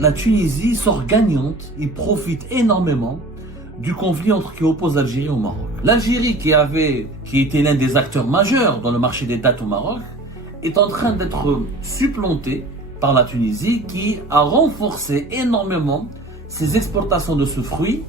la Tunisie sort gagnante et profite énormément du conflit qui oppose l'Algérie au Maroc. L'Algérie, qui était l'un des acteurs majeurs dans le marché des dattes au Maroc, est en train d'être supplantée par la Tunisie, qui a renforcé énormément ses exportations de ce fruit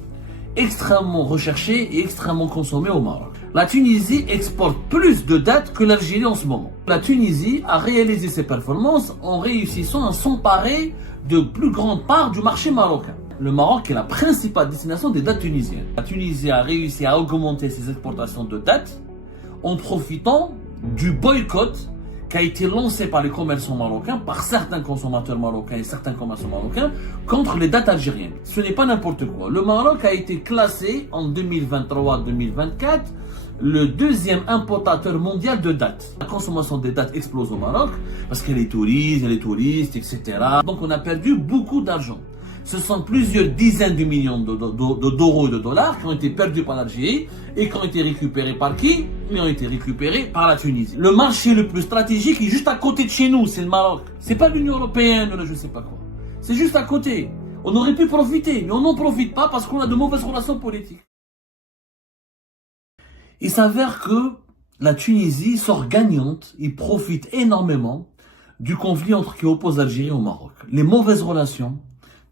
extrêmement recherché et extrêmement consommé au Maroc. La Tunisie exporte plus de dattes que l'Algérie en ce moment. La Tunisie a réalisé ses performances en réussissant à s'emparer de plus grande part du marché marocain. Le Maroc est la principale destination des dattes tunisiennes. La Tunisie a réussi à augmenter ses exportations de dattes en profitant du boycott qui a été lancé par les commerçants marocains, par certains consommateurs marocains et certains commerçants marocains contre les dattes algériennes. Ce n'est pas n'importe quoi. Le Maroc a été classé en 2023-2024 le deuxième importateur mondial de dattes. La consommation des dattes explose au Maroc parce qu'il y a les touristes, etc. Donc on a perdu beaucoup d'argent. Ce sont plusieurs dizaines de millions d'euros et de dollars qui ont été perdus par l'Algérie et qui ont été récupérés par qui? Ils ont été récupérés par la Tunisie. Le marché le plus stratégique est juste à côté de chez nous, c'est le Maroc. C'est pas l'Union européenne ou je sais pas quoi. C'est juste à côté. On aurait pu profiter, mais on n'en profite pas parce qu'on a de mauvaises relations politiques. Il s'avère que la Tunisie sort gagnante et profite énormément du conflit qui oppose l'Algérie au Maroc. Les mauvaises relations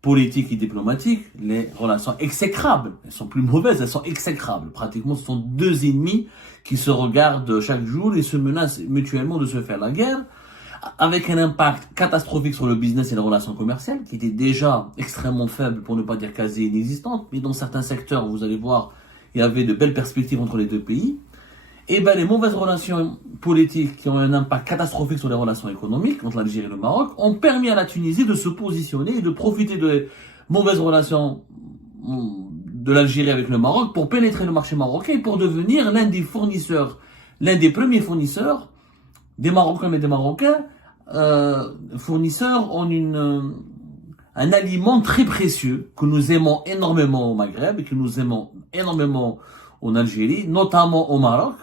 politiques et diplomatiques, les relations exécrables, elles sont plus mauvaises, elles sont exécrables. Pratiquement, ce sont deux ennemis qui se regardent chaque jour et se menacent mutuellement de se faire la guerre, avec un impact catastrophique sur le business et les relations commerciales, qui étaient déjà extrêmement faibles, pour ne pas dire quasi inexistantes, mais dans certains secteurs, vous allez voir, il y avait de belles perspectives entre les deux pays. Et les mauvaises relations politiques qui ont un impact catastrophique sur les relations économiques entre l'Algérie et le Maroc ont permis à la Tunisie de se positionner et de profiter des mauvaises relations de l'Algérie avec le Maroc pour pénétrer le marché marocain et pour devenir l'un des premiers fournisseurs des Marocains, mais des Marocains fournisseurs en un aliment très précieux que nous aimons énormément au Maghreb et que nous aimons énormément en Algérie, notamment au Maroc.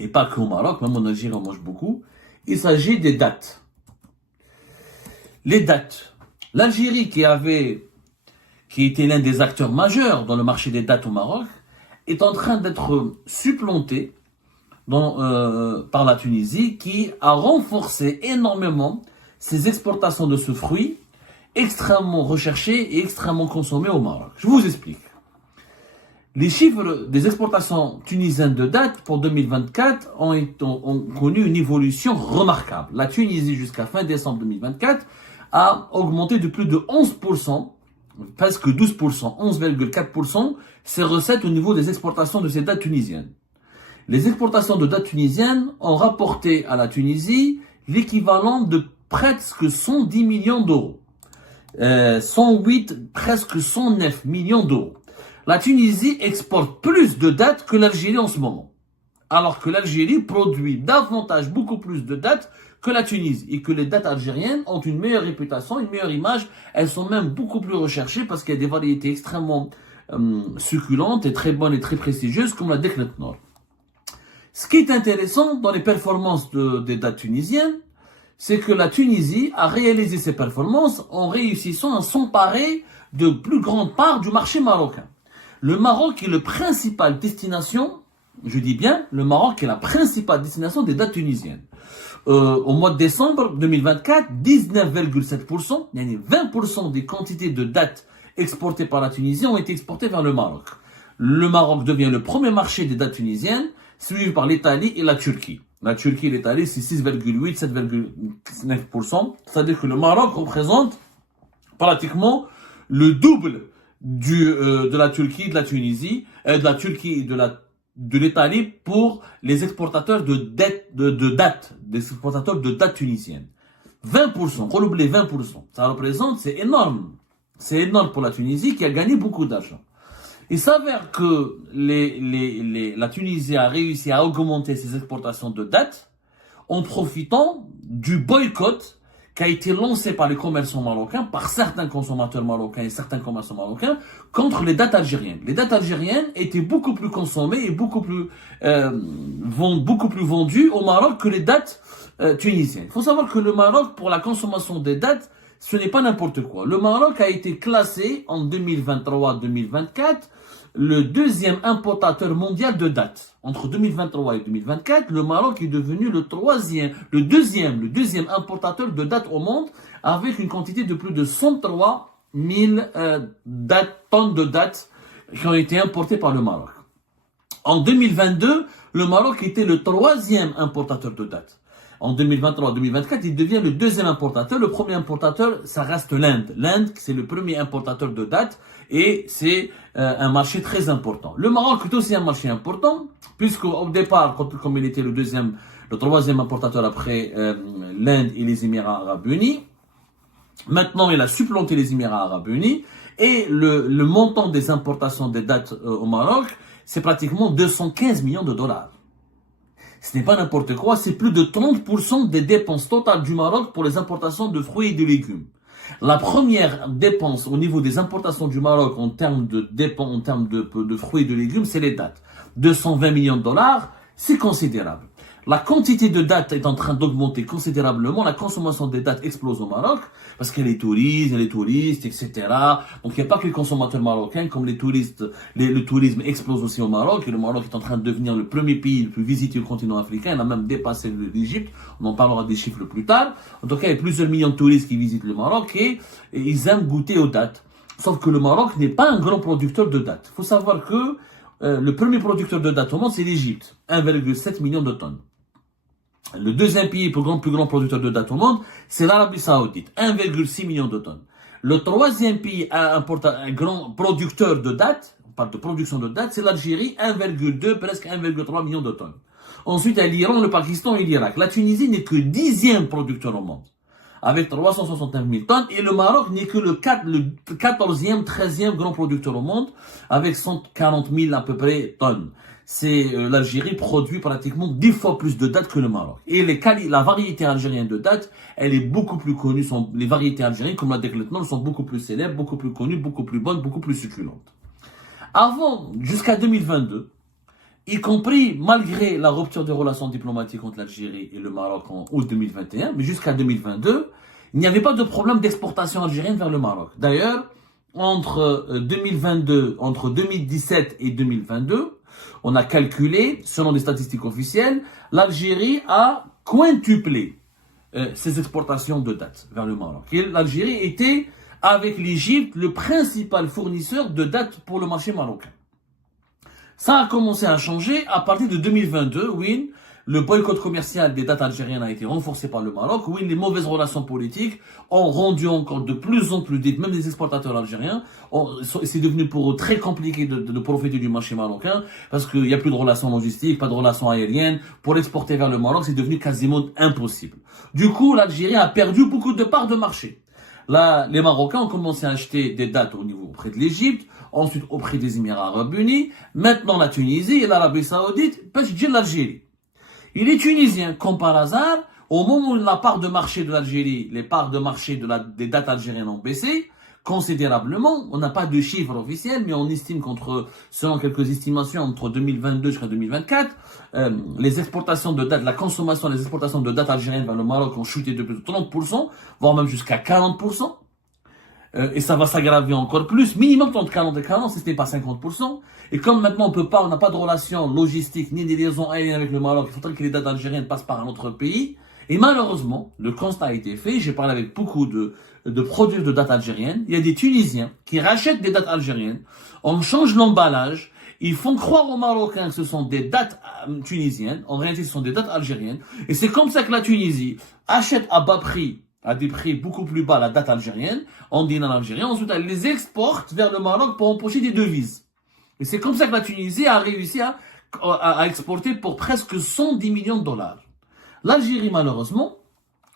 Et pas qu'au Maroc, même en Algérie on mange beaucoup. Il s'agit des dattes. Les dattes. L'Algérie, qui était l'un des acteurs majeurs dans le marché des dattes au Maroc, est en train d'être supplantée par la Tunisie, qui a renforcé énormément ses exportations de ce fruit extrêmement recherché et extrêmement consommé au Maroc. Je vous explique. Les chiffres des exportations tunisiennes de dattes pour 2024 ont connu une évolution remarquable. La Tunisie, jusqu'à fin décembre 2024, a augmenté de plus de 11%, presque 12%, 11,4%, ses recettes au niveau des exportations de ces dattes tunisiennes. Les exportations de dattes tunisiennes ont rapporté à la Tunisie l'équivalent de presque 110 millions d'euros. 108, presque 109 millions d'euros. La Tunisie exporte plus de dattes que l'Algérie en ce moment. Alors que l'Algérie produit davantage, beaucoup plus de dattes que la Tunisie. Et que les dattes algériennes ont une meilleure réputation, une meilleure image. Elles sont même beaucoup plus recherchées parce qu'il y a des variétés extrêmement succulentes et très bonnes et très prestigieuses comme la Deklet Nord. Ce qui est intéressant dans les performances des dattes tunisiennes, c'est que la Tunisie a réalisé ses performances en réussissant à s'emparer de plus grande part du marché marocain. Le Maroc est la principale destination, je dis bien, le Maroc est la principale destination des dattes tunisiennes. Au mois de décembre 2024, 19,7%, 20% des quantités de dattes exportées par la Tunisie ont été exportées vers le Maroc. Le Maroc devient le premier marché des dattes tunisiennes, suivi par l'Italie et la Turquie. La Turquie et l'Italie, c'est 6,8, 7,9%. C'est-à-dire que le Maroc représente pratiquement le double de la Turquie, de la Tunisie, de la Turquie et de l'Italie pour les exportateurs de dattes, des exportateurs de dattes tunisiennes. 20%, reloublé 20%. Ça représente, c'est énorme. C'est énorme pour la Tunisie qui a gagné beaucoup d'argent. Il s'avère que la Tunisie a réussi à augmenter ses exportations de dattes en profitant du boycott qui a été lancé par les commerçants marocains, par certains consommateurs marocains et certains commerçants marocains, contre les dattes algériennes. Les dattes algériennes étaient beaucoup plus consommées et beaucoup plus vendues au Maroc que les dattes tunisiennes. Il faut savoir que le Maroc, pour la consommation des dattes, ce n'est pas n'importe quoi. Le Maroc a été classé en 2023-2024 le deuxième importateur mondial de dattes. Entre 2023 et 2024, le Maroc est devenu le deuxième importateur de dattes au monde, avec une quantité de plus de 103 000 tonnes de dattes qui ont été importées par le Maroc. En 2022, le Maroc était le troisième importateur de dattes. En 2023-2024, il devient le deuxième importateur. Le premier importateur, ça reste l'Inde. L'Inde, c'est le premier importateur de dattes et c'est un marché très important. Le Maroc est aussi un marché important, puisqu'au départ, comme il était le troisième importateur après l'Inde et les Émirats Arabes Unis, maintenant il a supplanté les Émirats Arabes Unis et le montant des importations des dattes au Maroc, c'est pratiquement 215 millions de dollars. Ce n'est pas n'importe quoi, c'est plus de 30% des dépenses totales du Maroc pour les importations de fruits et de légumes. La première dépense au niveau des importations du Maroc en termes de fruits et de légumes, c'est les dattes. 220 millions de dollars, c'est considérable. La quantité de dattes est en train d'augmenter considérablement. La consommation des dattes explose au Maroc parce qu'il y a les touristes, etc. Donc il n'y a pas que les consommateurs marocains, comme les touristes, le tourisme explose aussi au Maroc. Et le Maroc est en train de devenir le premier pays le plus visité au continent africain. Il a même dépassé l'Égypte. On en parlera des chiffres plus tard. En tout cas, il y a plusieurs millions de touristes qui visitent le Maroc et ils aiment goûter aux dattes. Sauf que le Maroc n'est pas un grand producteur de dattes. Il faut savoir que le premier producteur de dattes au monde, c'est l'Égypte. 1,7 million de tonnes. Le deuxième pays plus grand producteur de dattes au monde, c'est l'Arabie Saoudite, 1,6 million de tonnes. Le troisième pays un grand producteur de dattes, on parle de production de dattes, c'est l'Algérie, 1,2, presque 1,3 million de tonnes. Ensuite, il y a l'Iran, le Pakistan et l'Irak. La Tunisie n'est que 10e producteur au monde, avec 369 000 tonnes, et le Maroc n'est que le 14e, 13e grand producteur au monde, avec 140 000 à peu près tonnes. L'Algérie produit pratiquement 10 fois plus de dattes que le Maroc. Et la variété algérienne de dattes, elle est beaucoup plus connue. Les variétés algériennes, comme la Dekletnol, sont beaucoup plus célèbres, beaucoup plus connues, beaucoup plus bonnes, beaucoup plus succulentes. Avant, jusqu'à 2022, y compris malgré la rupture des relations diplomatiques entre l'Algérie et le Maroc en août 2021, mais jusqu'à 2022, il n'y avait pas de problème d'exportation algérienne vers le Maroc. D'ailleurs, entre 2017 et 2022, on a calculé, selon les statistiques officielles, l'Algérie a quintuplé ses exportations de dattes vers le Maroc. L'Algérie était, avec l'Égypte, le principal fournisseur de dattes pour le marché marocain. Ça a commencé à changer à partir de 2022, oui. Le boycott commercial des dattes algériennes a été renforcé par le Maroc. Oui, les mauvaises relations politiques ont rendu encore de plus en plus vite, même les exportateurs algériens, c'est devenu pour eux très compliqué de profiter du marché marocain parce qu'il n'y a plus de relations logistiques, pas de relations aériennes. Pour exporter vers le Maroc, c'est devenu quasiment impossible. Du coup, l'Algérie a perdu beaucoup de parts de marché. Là, les Marocains ont commencé à acheter des dattes auprès de l'Égypte, ensuite auprès des Émirats Arabes Unis, maintenant la Tunisie et l'Arabie Saoudite, puis l'Algérie. Il est tunisien, comme par hasard, au moment où la part de marché de l'Algérie, les parts de marché des dattes algériennes ont baissé considérablement. On n'a pas de chiffres officiels, mais on estime selon quelques estimations, entre 2022 jusqu'à 2024, les exportations de dattes, la consommation des exportations de dattes algériennes vers le Maroc ont chuté de plus de 30%, voire même jusqu'à 40%. Et ça va s'aggraver encore plus, minimum entre 40 et 40, si ce n'est pas 50%. Et comme maintenant on n'a pas de relation logistique ni des liaisons aériennes avec le Maroc, il faudrait que les dattes algériennes passent par un autre pays. Et malheureusement, le constat a été fait, j'ai parlé avec beaucoup de produits de dattes algériennes, il y a des Tunisiens qui rachètent des dattes algériennes, on change l'emballage, ils font croire aux Marocains que ce sont des dattes tunisiennes, en réalité ce sont des dattes algériennes, et c'est comme ça que la Tunisie achète à bas prix, à des prix beaucoup plus bas la date algérienne, en dinar algérien, ensuite elle les exporte vers le Maroc pour empocher des devises. Et c'est comme ça que la Tunisie a réussi à exporter pour presque 110 millions de dollars. L'Algérie, malheureusement,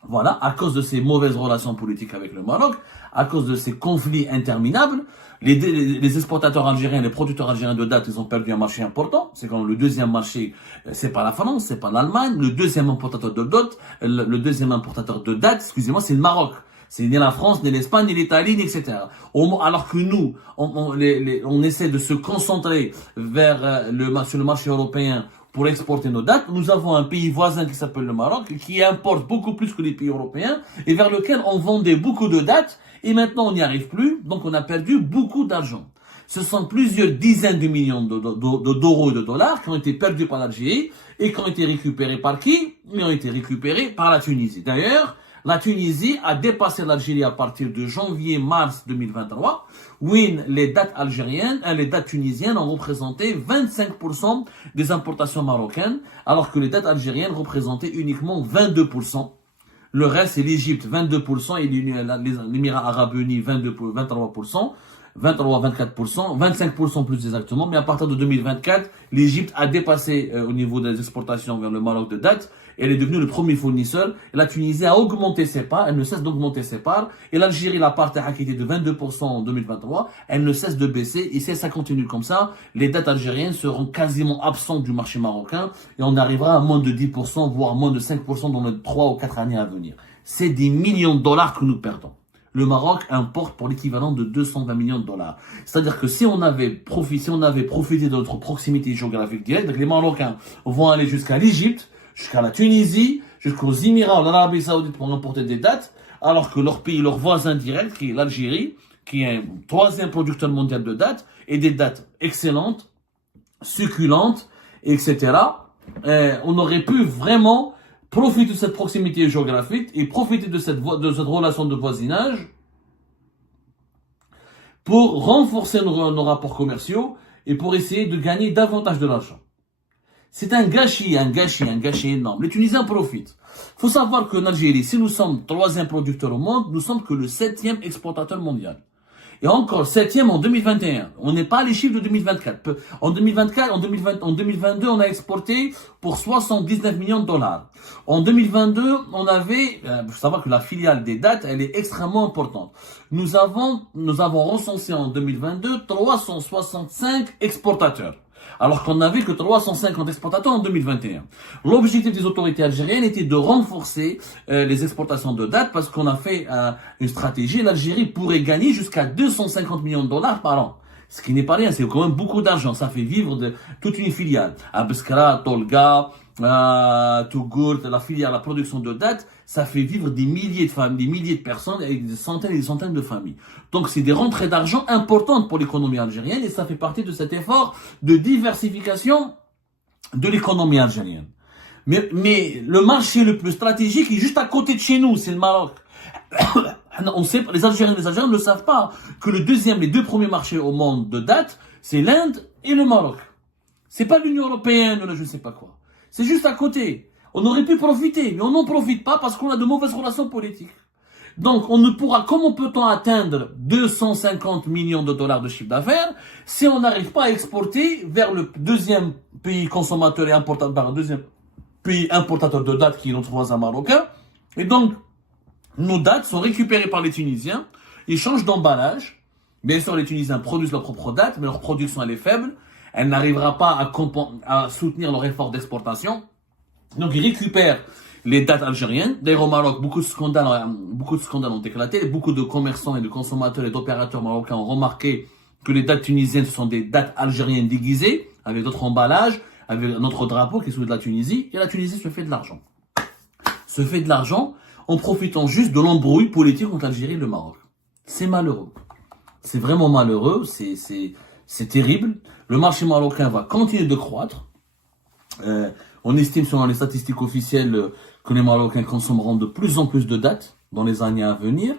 voilà, à cause de ces mauvaises relations politiques avec le Maroc, à cause de ces conflits interminables, les exportateurs algériens, les producteurs algériens de dattes, ils ont perdu un marché important. C'est comme le deuxième marché, c'est pas la France, c'est pas l'Allemagne. Le deuxième importateur de dattes, excusez-moi, c'est le Maroc. C'est ni la France, ni l'Espagne, ni l'Italie, ni etc. Alors que nous, on essaie de se concentrer sur le marché européen, pour exporter nos dattes. Nous avons un pays voisin qui s'appelle le Maroc, qui importe beaucoup plus que les pays européens, et vers lequel on vendait beaucoup de dattes, et maintenant on n'y arrive plus, donc on a perdu beaucoup d'argent. Ce sont plusieurs dizaines de millions d'euros et de dollars qui ont été perdus par l'Algérie, et qui ont été récupérés par qui? Ils ont été récupérés par la Tunisie. D'ailleurs, la Tunisie a dépassé l'Algérie à partir de janvier-mars 2023, où les dates algériennes, les dates tunisiennes ont représenté 25% des importations marocaines, alors que les dates algériennes représentaient uniquement 22%. Le reste, c'est l'Égypte, 22%, et les Émirats Arabes Unis, 23%. 23-24%, 25% plus exactement, mais à partir de 2024, l'Égypte a dépassé au niveau des exportations vers le Maroc de dattes, et elle est devenue le premier fournisseur, et la Tunisie a augmenté ses parts, elle ne cesse d'augmenter ses parts, et l'Algérie, la part a quitté de 22% en 2023, elle ne cesse de baisser, et si ça continue comme ça, les dattes algériennes seront quasiment absentes du marché marocain, et on arrivera à moins de 10%, voire moins de 5% dans les 3 ou 4 années à venir. C'est des millions de dollars que nous perdons. Le Maroc importe pour l'équivalent de 220 millions de dollars. C'est-à-dire que si on avait profité de notre proximité géographique directe, donc les Marocains vont aller jusqu'à l'Égypte, jusqu'à la Tunisie, jusqu'aux Émirats ou l'Arabie Saoudite pour importer des dattes, alors que leur pays, leur voisin direct, qui est l'Algérie, qui est un troisième producteur mondial de dattes, et des dattes excellentes, succulentes, etc. On aurait pu vraiment profiter de cette proximité géographique et profiter de cette relation de voisinage pour renforcer nos rapports commerciaux et pour essayer de gagner davantage de l'argent. C'est un gâchis énorme. Les Tunisiens profitent. Il faut savoir qu'en Algérie, si nous sommes troisième producteur au monde, nous sommes que le 7e exportateur mondial. Et encore 7e en 2021. On n'est pas à les chiffres de 2024. En 2022, on a exporté pour 79 millions de dollars. En 2022, on avait, il faut savoir que la filiale des dattes, elle est extrêmement importante. Nous avons recensé en 2022 365 exportateurs, alors qu'on n'avait que 350 exportateurs en 2021. L'objectif des autorités algériennes était de renforcer les exportations de dattes parce qu'on a fait une stratégie. L'Algérie pourrait gagner jusqu'à 250 millions de dollars par an. Ce qui n'est pas rien, c'est quand même beaucoup d'argent. Ça fait vivre toute une filiale. Abeskra, Tolga, Tougourt, la filiale, la production de dattes, ça fait vivre des milliers de femmes, des milliers de personnes avec des centaines et des centaines de familles. Donc c'est des rentrées d'argent importantes pour l'économie algérienne et ça fait partie de cet effort de diversification de l'économie algérienne. Mais le marché le plus stratégique est juste à côté de chez nous, c'est le Maroc. On sait, les Algériens ne savent pas que les deux premiers marchés au monde de dattes, c'est l'Inde et le Maroc. C'est pas l'Union européenne ou je ne sais pas quoi. C'est juste à côté. On aurait pu profiter, mais on n'en profite pas parce qu'on a de mauvaises relations politiques. Donc, comment peut-on atteindre 250 millions de dollars de chiffre d'affaires si on n'arrive pas à exporter vers le deuxième pays consommateur et importateur, le deuxième pays importateur de dattes qui est notre voisin marocain. Et donc, nos dattes sont récupérées par les Tunisiens, ils changent d'emballage. Bien sûr, les Tunisiens produisent leurs propres dattes, mais leur production elle est faible. Elle n'arrivera pas à soutenir leur effort d'exportation. Donc, ils récupèrent les dattes algériennes. D'ailleurs, au Maroc, beaucoup de scandales ont éclaté. Beaucoup de commerçants et de consommateurs et d'opérateurs marocains ont remarqué que les dattes tunisiennes sont des dattes algériennes déguisées, avec d'autres emballages, avec notre drapeau qui est celui de la Tunisie. Et la Tunisie se fait de l'argent. Se fait de l'argent en profitant juste de l'embrouille politique entre l'Algérie et le Maroc. C'est malheureux. C'est vraiment malheureux. C'est terrible. Le marché marocain va continuer de croître. On estime selon les statistiques officielles que les Marocains consommeront de plus en plus de dattes dans les années à venir.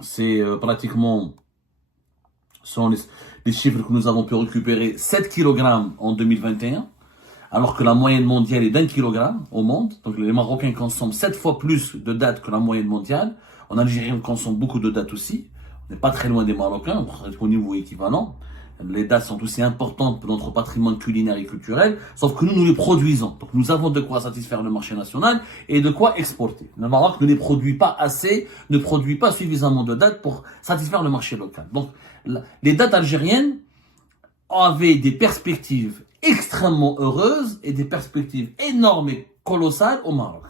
C'est pratiquement, selon les chiffres que nous avons pu récupérer, 7 kg en 2021, alors que la moyenne mondiale est d'1 kg au monde. Donc les Marocains consomment 7 fois plus de dattes que la moyenne mondiale. En Algérie, on consomme beaucoup de dattes aussi. On n'est pas très loin des Marocains, au niveau équivalent. Les dattes sont aussi importantes pour notre patrimoine culinaire et culturel, sauf que nous les produisons. Donc nous avons de quoi satisfaire le marché national et de quoi exporter. Le Maroc ne les produit pas assez, ne produit pas suffisamment de dattes pour satisfaire le marché local. Donc les dattes algériennes avaient des perspectives extrêmement heureuses et des perspectives énormes et colossales au Maroc.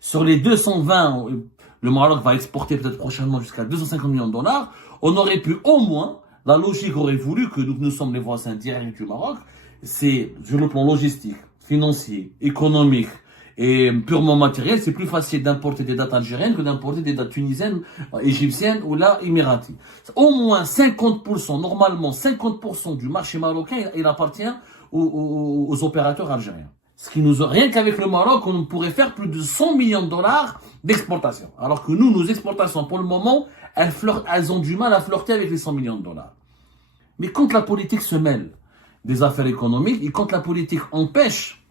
Sur les 220, le Maroc va exporter peut-être prochainement jusqu'à 250 millions de dollars. On aurait pu au moins, la logique aurait voulu que nous sommes les voisins directs du Maroc, c'est sur le plan logistique, financier, économique et purement matériel, c'est plus facile d'importer des dates algériennes que d'importer des dates tunisiennes, égyptiennes ou là émiraties. Au moins 50%, normalement 50% du marché marocain, il appartient aux opérateurs algériens. Ce qui nous, rien qu'avec le Maroc, on pourrait faire plus de 100 millions de dollars d'exportation. Alors que nous, nos exportations, pour le moment, elles ont du mal à flirter avec les 100 millions de dollars. Mais quand la politique se mêle des affaires économiques et quand la politique empêche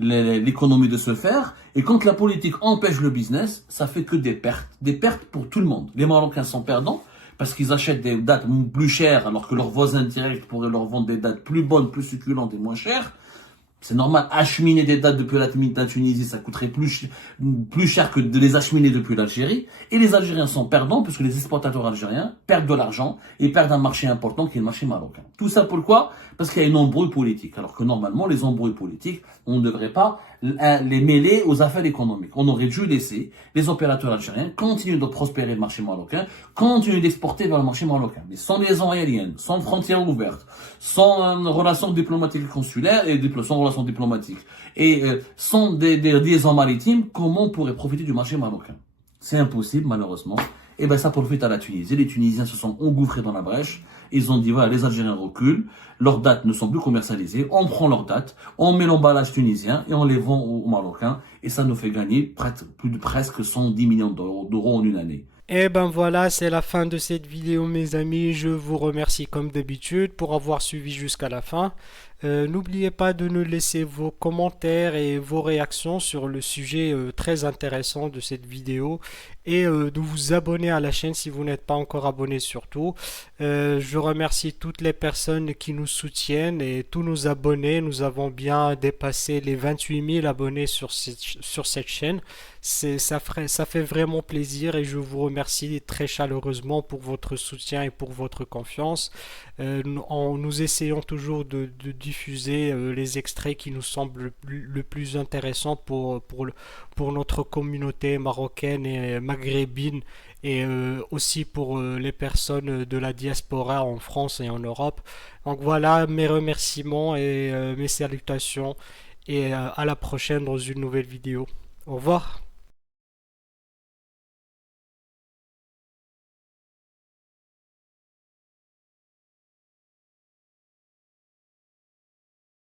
l'économie de se faire, et quand la politique empêche le business, ça fait que des pertes pour tout le monde. Les Marocains sont perdants parce qu'ils achètent des dates plus chères alors que leurs voisins directs pourraient leur vendre des dates plus bonnes, plus succulentes et moins chères. C'est normal, acheminer des dates depuis la Tunisie, ça coûterait plus cher que de les acheminer depuis l'Algérie. Et les Algériens sont perdants puisque les exportateurs algériens perdent de l'argent et perdent un marché important qui est le marché marocain. Tout ça pourquoi? Parce qu'il y a une embrouille politique. Alors que normalement, les embrouilles politiques, on ne devrait pas les mêler aux affaires économiques. On aurait dû laisser les opérateurs algériens continuer de prospérer le marché marocain, continuer d'exporter vers le marché marocain. Mais sans liaison aérienne, sans frontières ouvertes, sans relations diplomatiques et consulaires et sans relations diplomatiques et sans des liaisons maritimes, comment on pourrait profiter du marché marocain? C'est impossible malheureusement. Et ben ça profite à la Tunisie. Les Tunisiens se sont engouffrés dans la brèche. Ils ont dit voilà, les Algériens reculent, leurs dates ne sont plus commercialisées, on prend leurs dates, on met l'emballage tunisien et on les vend aux Marocains et ça nous fait gagner plus de presque 110 millions d'euros en une année. Et ben voilà, c'est la fin de cette vidéo mes amis, je vous remercie comme d'habitude pour avoir suivi jusqu'à la fin. N'oubliez pas de nous laisser vos commentaires et vos réactions sur le sujet très intéressant de cette vidéo et de vous abonner à la chaîne si vous n'êtes pas encore abonné surtout. Je remercie toutes les personnes qui nous soutiennent et tous nos abonnés. Nous avons bien dépassé les 28 000 abonnés sur cette chaîne. Ça fait vraiment plaisir et je vous remercie très chaleureusement pour votre soutien et pour votre confiance. Nous essayons toujours de diffuser les extraits qui nous semblent le plus intéressants pour notre communauté marocaine et maghrébine et aussi pour les personnes de la diaspora en France et en Europe. Donc voilà mes remerciements et mes salutations et à la prochaine dans une nouvelle vidéo. Au revoir.